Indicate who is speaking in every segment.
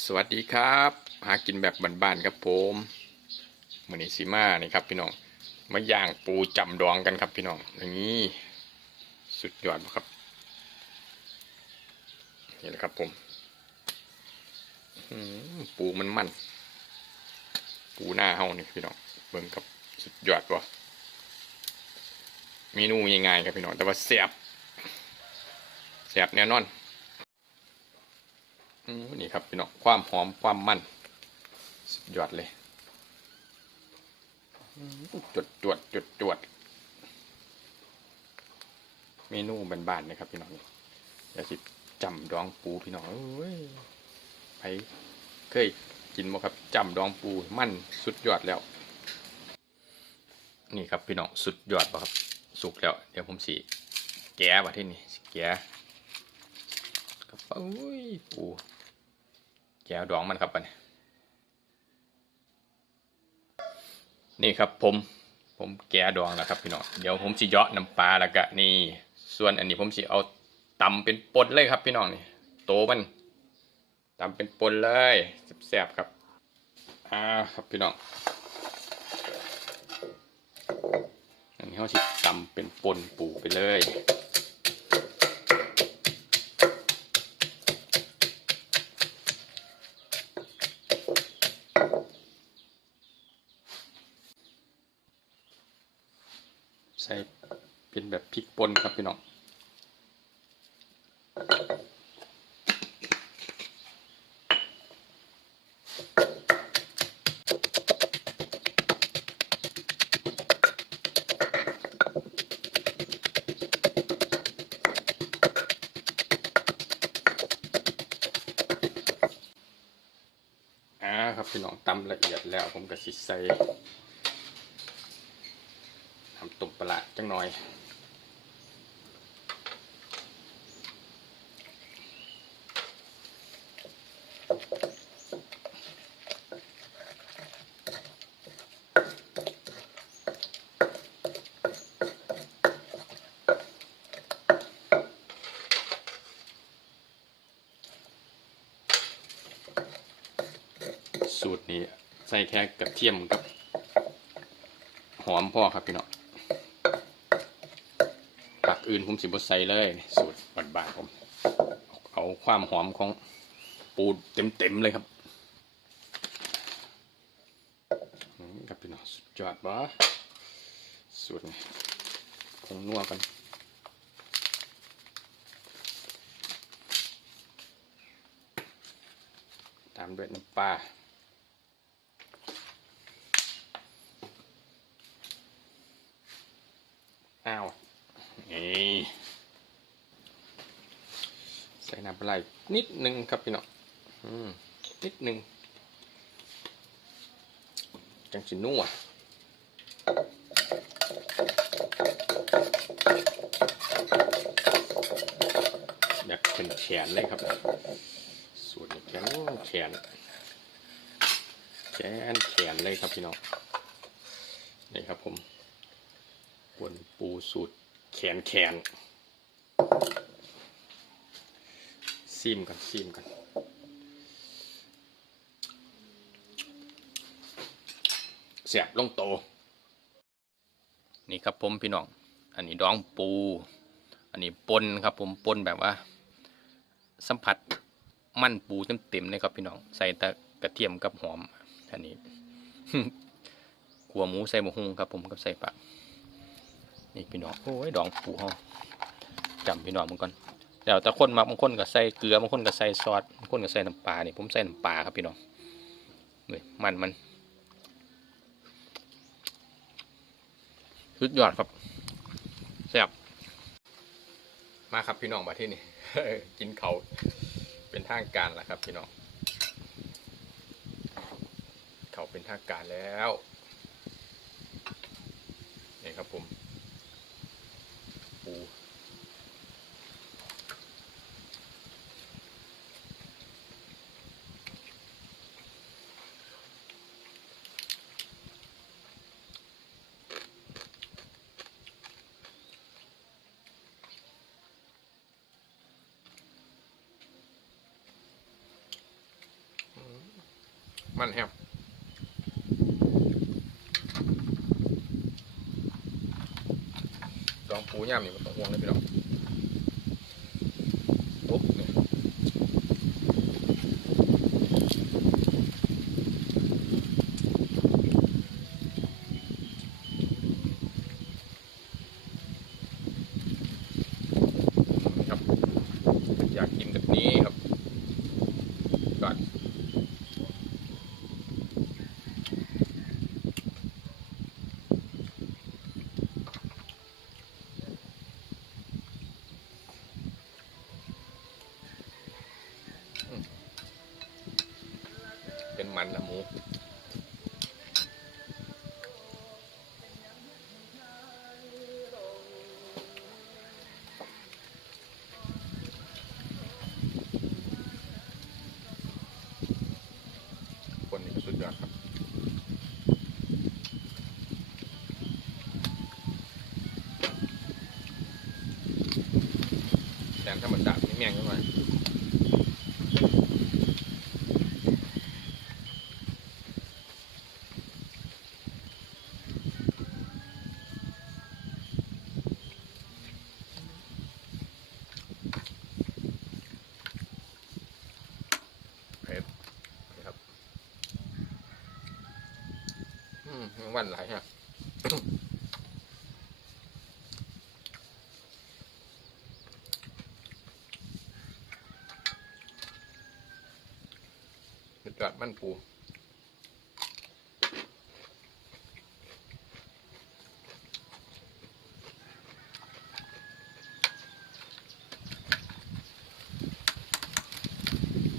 Speaker 1: สวัสดีครับ หากินแบบบ้านๆครับผมมือนี้ซีมานี่ครับพี่น้องมาย่างปูจำดองกันครับพี่น้องอย่างนี้สุดยอดครับนี่แหละครับผมปูมันมันปูหน้าเฮานี่พี่น้องเบิ่งครับสุดยอดวะเมนูง่ายๆครับพี่น้องแต่ว่าแซ่บแซ่บแน่นอน นี่ครับพี่น้องความหอมความมันสุดยอดเลยจดจวดจดจวดเมนูบ้านๆนะครับพี่น้องอย่าสิจำดองปูพี่น้องเอ้ยไปเคยกินบ่ครับจำดองปูมันสุดยอดแล้ว นี่ครับพี่น้องสุดยอดบ่ครับสุกแล้วเดี๋ยวผมสิแกะว่าที่นี่แกะครับโอ้ยปู แกะดองมันครับอันนี้นี่ครับผมผมแกะดองแล้วครับพี่น้องเดี๋ยวผมสิเยาะน้ำปลาแล้วก็นี่ ส่วนอันนี้ผมสิเอาตำเป็นปนเลยครับพี่น้องนี่โตมันตำเป็นปนเลยแซ่บๆครับอ่าครับพี่น้องอันนี้เขาสิตำเป็นปนปูไปเลย ใส่เป็น แบบพริกป่นครับพี่น้องอ่าครับพี่น้องตำละเอียดแล้วผมก็สิใส่น้ำตุ่มปลาจังหน่อย สูตรนี้ใส่แค่กระเทียมกับ หอมพ่อครับพี่น้องผักอื่นผมสิบใส่เลย สูตรบานๆผม เอาความหอมของปูเต็มๆเลยครับครับพี่น้องสุดยอดบ่สูตรนี้คงนัวกันตามด้วยน้ำปลา อ้าวนี่ใส่น้ำปลา ไหลนิดนึงครับพี่น้องนิดนึงจังสินัวอยากเป็นแขนเลยครับสูตรนี้แขนแขนแขนแขนเลยครับพี่น้องนี่ครับผมปนปูสูตรแขนแขน ซิมกันซิมกันเสียบลงโต นี่ครับผมพี่น้อง อันนี้ดองปู อันนี้ปนครับผมปนแบบว่า สัมผัสมันปูเต็มๆเลยครับพี่น้อง ใส่แต่กระเทียมกับหอม อันนี้ขัวหมูใส่หมูหุงครับผมกับใส่ปลานี่พี่น้องโอ้ยดองปูเฮาจำพี่น้องมึงก่อน เดี๋ยวแต่คนมาบางคนก็ใส่เกลือบางคนก็ใส่ซอสบางคนก็ใส่น้ำปลานี่ผมใส่น้ำปลาครับพี่น้องนี่มันมันสุดยอดครับแซ่บมาครับพี่น้องมาที่นี่กินเขาเป็นทางการแล้วครับพี่น้องเขาเป็นทางการแล้วนี่ครับผมปู มันแฮมดองปูย่ามนี่มันต้องห่วงเลยพี่น้องโอ้เนี่ยครับ อยากกินแบบนี้ครับก่อนอืมเป็น มันนะหมูคนนี้สุดยอดครับแทนธรรมชาตินี่แม่งขึ้นมาเผ็ดนะครับ อืมยัง วันหลฮะสุดยอดมันปู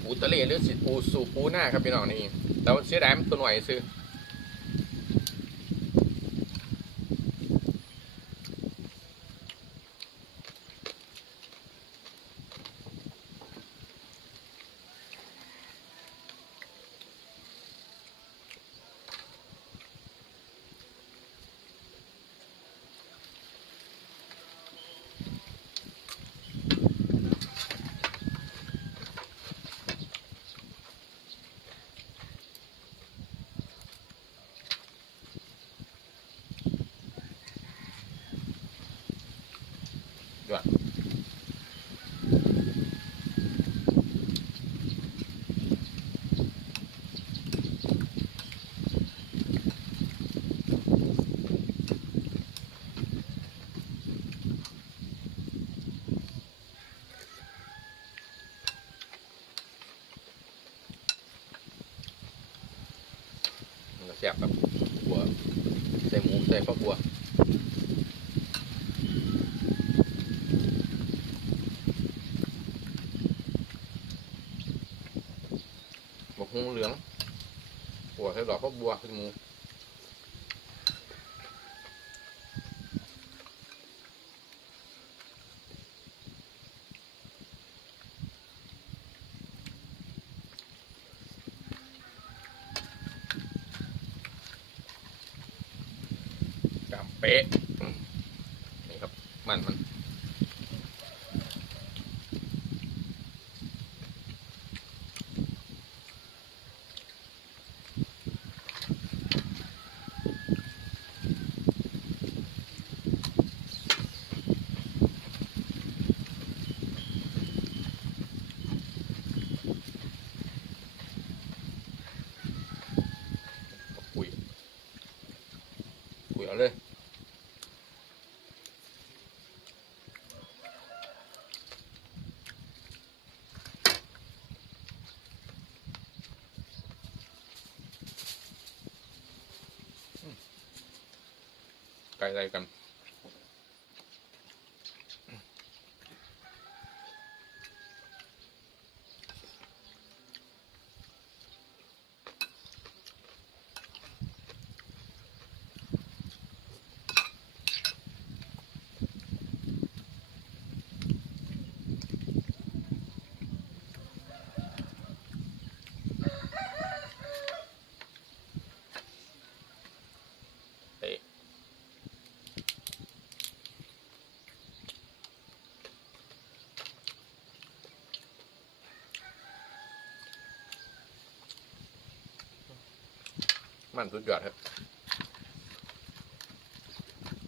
Speaker 1: ปูตะเลหรือสิปูสู่ปูหน้าครับพี่น้องนี่แล้วเสียดายมันตัวหน่อยซื้อ ซ่บครับหัวใส่หมูใส่ข้าวบัวบกหูเหลืองหัวใส่ดอกก็บัวใส่หมู เป๊ะนี่ครับมันมัน ก่อะไรกัน มันสุดยอดครับ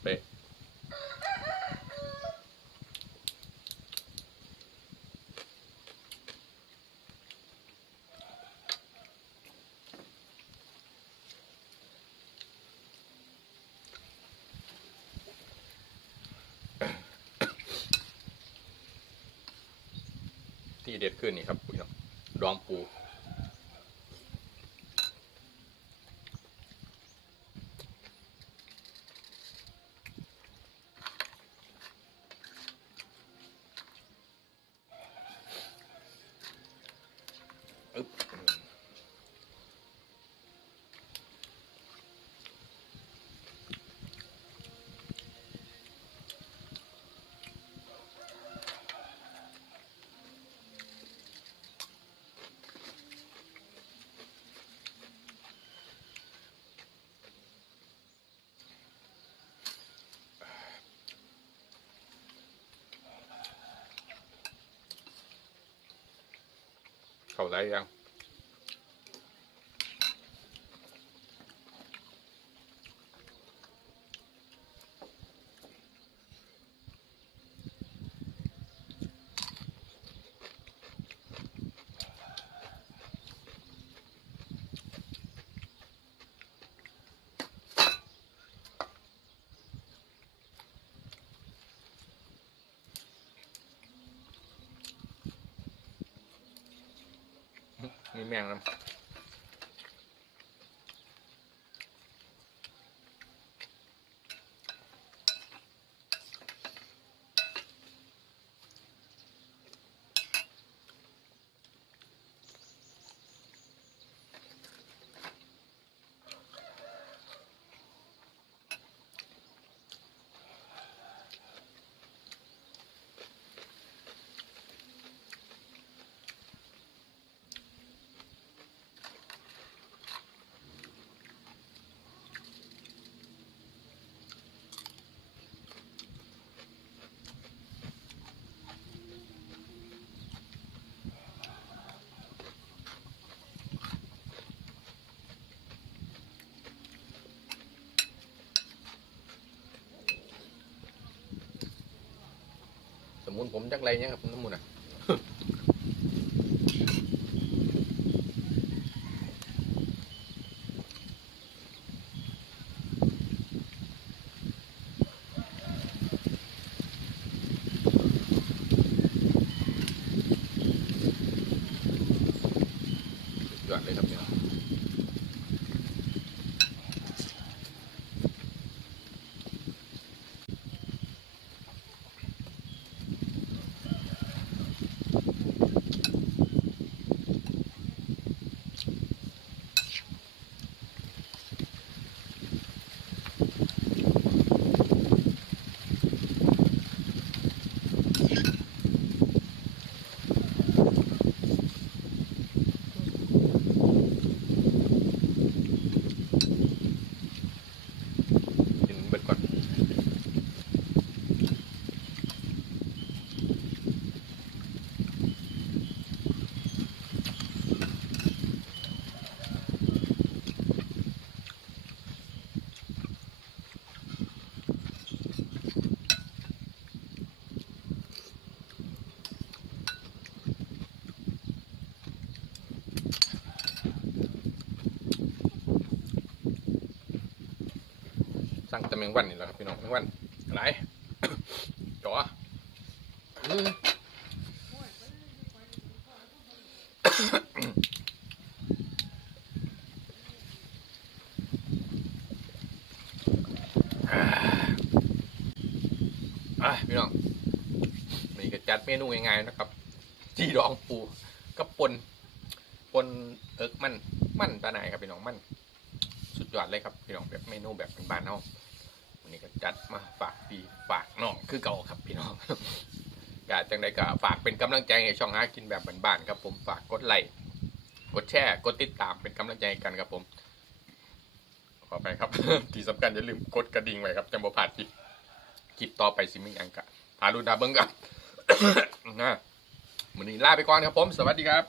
Speaker 1: เป๊ะที่เด็ดขึ้นนี่ครับพี่น้องดองปู เข้า นี่แมงน้ำ มุนผมจักไรเนี่ยครับน้ำมูนอะ แต่แมงวันนี่แหละครับพี่น้องแมงวันอะไรจ๋อพี่น้องนี่ก็จัดเมนูง่ายๆนะครับจีดองปูกับปนปนเอิกมันมันตาไหนครับพี่น้องมัน สุดยอดเลยครับพี่น้องแบบเมนูแบบบ้านๆเฮาะ วันนี้ก็จัดมาฝากพี่ฝากน้องคือเก่าครับพี่น้องกาจังใดก็ฝากเป็นกำลังใจให้ช่องหากินแบบบ้านๆครับผมฝากกดไลค์กดแชร์กดติดตามเป็นกำลังใจกันครับผม ขอไปครับ ที่สำคัญอย่าลืมกดกระดิ่งไว้ครับจังบ่พลาดคลิปคลิปต่อไปสิมีอังกะพาลูดาเบิ้งกันนะวันนี้ลาไปก่อนครับผม สวัสดีครับ